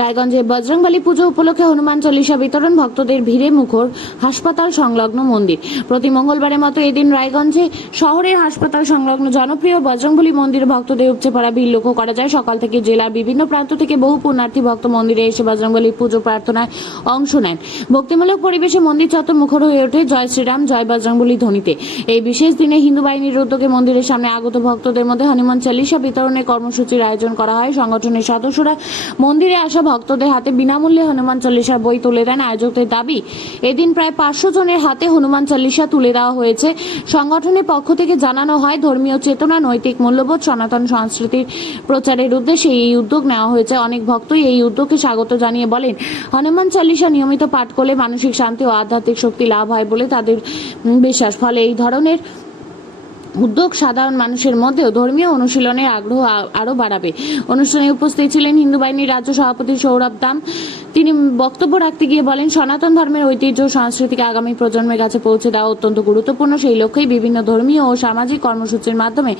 রায়গঞ্জে বজরংবলী পুজো উপলক্ষে হনুমান চল্লিশা বিতরণ, ভক্তদের ভিড়ে মুখর হাসপাতাল সংলগ্ন মন্দির। প্রতি মঙ্গলবারের মতো এদিন রায়গঞ্জে শহরের হাসপাতাল সংলগ্ন জনপ্রিয় বজরংবলী মন্দিরে ভক্তদের উপচে পড়া ভিড় লক্ষ্য করা যায়। সকাল থেকে জেলার বিভিন্ন প্রান্ত থেকে বহু পুণ্যার্থী ভক্ত মন্দিরে এসে বজরংবলী পুজো প্রার্থনায় অংশ নেন। ভক্তিমূলক পরিবেশে মন্দির চত্বর মুখর হয়ে ওঠে জয় শ্রীরাম জয় বজরংবলী ধ্বনিতে। এই বিশেষ দিনে হিন্দু বাহিনীর উদ্যোগে মন্দিরের সামনে আগত ভক্তদের মধ্যে হনুমান চল্লিশা বিতরণের কর্মসূচির আয়োজন করা হয়। সংগঠনের সদস্যরা মন্দিরে আসা ভক্তদের হাতে বিনামূল্যে হনুমান চল্লিশার বই তুলে দেন। আয়োজকদের দাবি, এদিন প্রায় 500 জনের হাতে হনুমান চল্লিশা তুলে দেওয়া হয়েছে। সংগঠনের পক্ষ থেকে জানানো হয়, ধর্মীয় চেতনা, নৈতিক মূল্যবোধ, সনাতন সংস্কৃতির প্রচারের উদ্দেশ্যে এই উদ্যোগ নেওয়া হয়েছে। অনেক ভক্তই এই উদ্যোগকে স্বাগত জানিয়ে বলেন, হনুমান চল্লিশা নিয়মিত পাঠ করলে মানসিক শান্তি ও আধ্যাত্মিক শক্তি লাভ হয় বলে তাদের বিশ্বাস। ফলে এই ধরনের উদ্যোগ সাধারণ মানুষের মধ্যেও ধর্মীয় অনুশীলনের আগ্রহ আরো বাড়াবে। অনুষ্ঠানে উপস্থিত ছিলেন হিন্দু বাহিনীর রাজ্য সভাপতি সৌরভ দাম। তিনি বক্তব্য রাখতে গিয়ে বলেন, সনাতন ধর্মের ঐতিহ্য ও সংস্কৃতিকে আগামী প্রজন্মের কাছে পৌঁছে দেওয়া অত্যন্ত গুরুত্বপূর্ণ। সেই লক্ষ্যেই বিভিন্ন ধর্মীয় ও সামাজিক কর্মসূচির মাধ্যমে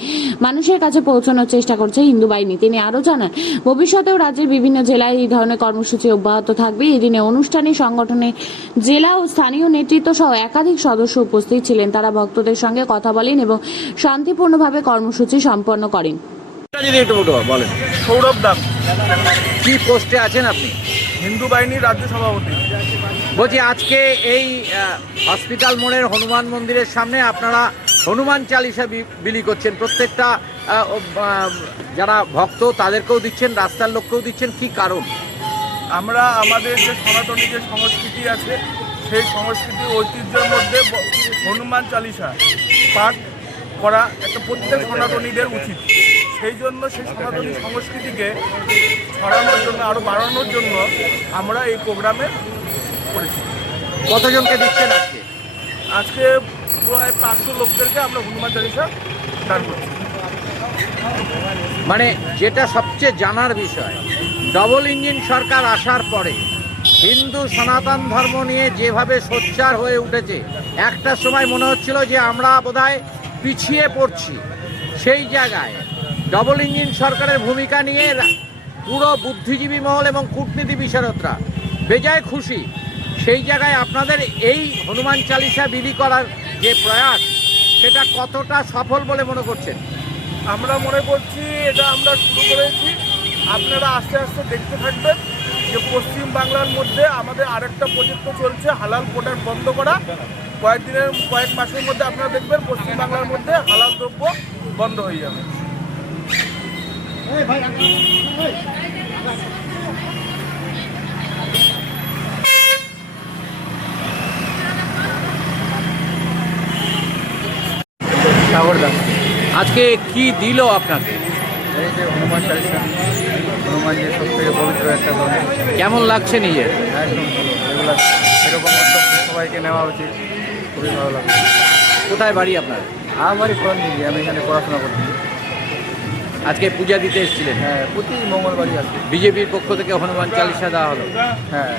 মানুষের কাছে পৌঁছানোর চেষ্টা করছে হিন্দু বাহিনী। তিনি আরো জানান, ভবিষ্যতেও রাজ্যের বিভিন্ন জেলায় এই ধরনের কর্মসূচি অব্যাহত থাকবে। এই দিনে অনুষ্ঠানে সংগঠনের জেলা ও স্থানীয় নেতৃত্ব সহ একাধিক সদস্য উপস্থিত ছিলেন। তারা ভক্তদের সঙ্গে কথা বলেন এবং শান্তিপূর্ণভাবে কর্মসূচি সম্পন্ন করেন। যদি একটু বলেন। সৌরভ দাম, কি পোস্টে আছেন আপনি? হিন্দু বাহিনীর রাজ্য সভাপতি। বলছি, আজকে এই হসপিটাল মোড়ের হনুমান মন্দিরের সামনে আপনারা হনুমান চালিসা বিলি করছেন। প্রত্যেকটা যারা ভক্ত তাদেরকেও দিচ্ছেন, রাস্তার লোককেও দিচ্ছেন, কি কারণ? আমরা আমাদের যে সনাতনী যে সংস্কৃতি আছে, সেই সংস্কৃতি ঐতিহ্যের মধ্যে হনুমান চালিসা পাঠ করা একটা প্রত্যেক সনাতনীদের উচিত। সেই জন্য সেই সনাতনী সংস্কৃতিকে ছড়ানোর জন্য, আরও বাড়ানোর জন্য আমরা এই প্রোগ্রামে করেছি। কতজনকে দিচ্ছেন আজকে? আজকে প্রায় 500 লোকদেরকে আমরা হনুমান চালিসা দান করছি। মানে যেটা সবচেয়ে জানার বিষয়, ডবল ইঞ্জিন সরকার আসার পরে হিন্দু সনাতন ধর্ম নিয়ে যেভাবে সোচ্চার হয়ে উঠেছে, একটা সময় মনে হচ্ছিল যে আমরা বোধহয় পিছিয়ে পড়ছি। সেই জায়গায় ডবল ইঞ্জিন সরকারের ভূমিকা নিয়ে পুরো বুদ্ধিজীবী মহল এবং কূটনীতি বিশারদরা বেজায় খুশি। সেই জায়গায় আপনাদের এই হনুমান চালিসা বিলি করার যে প্রয়াস, সেটা কতটা সফল বলে মনে করছেন? আমরা মনে করছি এটা আমরা শুরু করেছি, আপনারা আস্তে আস্তে দেখতে থাকবেন যে পশ্চিম বাংলার মধ্যে আমাদের আরেকটা প্রজেক্ট চলছে, হালাল প্রোডাক্ট বন্ধ করা। কয়েক মাসের মধ্যে আপনারা দেখবেন পশ্চিম বাংলার মধ্যে হালাল দ্রব্য বন্ধ হয়ে যাবে। আজকে কি দিল আপনাকে? এই যে হনুমান চালিসা, হনুমান যে সব থেকে পবিত্র একটা ধর্ম। কেমন লাগছে নিজের? একদম ভালো, এগুলো এরকম উদ্যোগ সবাইকে নেওয়া উচিত। খুবই ভালো লাগছে। কোথায় বাড়ি আপনার? আমারই ফোন দিদি, আমি এখানে পড়াশোনা করছি। আজকে পূজা দিতে এসেছিলেন? হ্যাঁ, প্রতি মঙ্গলবারই আসছি। বিজেপির পক্ষ থেকে হনুমান চালিসা দেওয়া হলো। হ্যাঁ।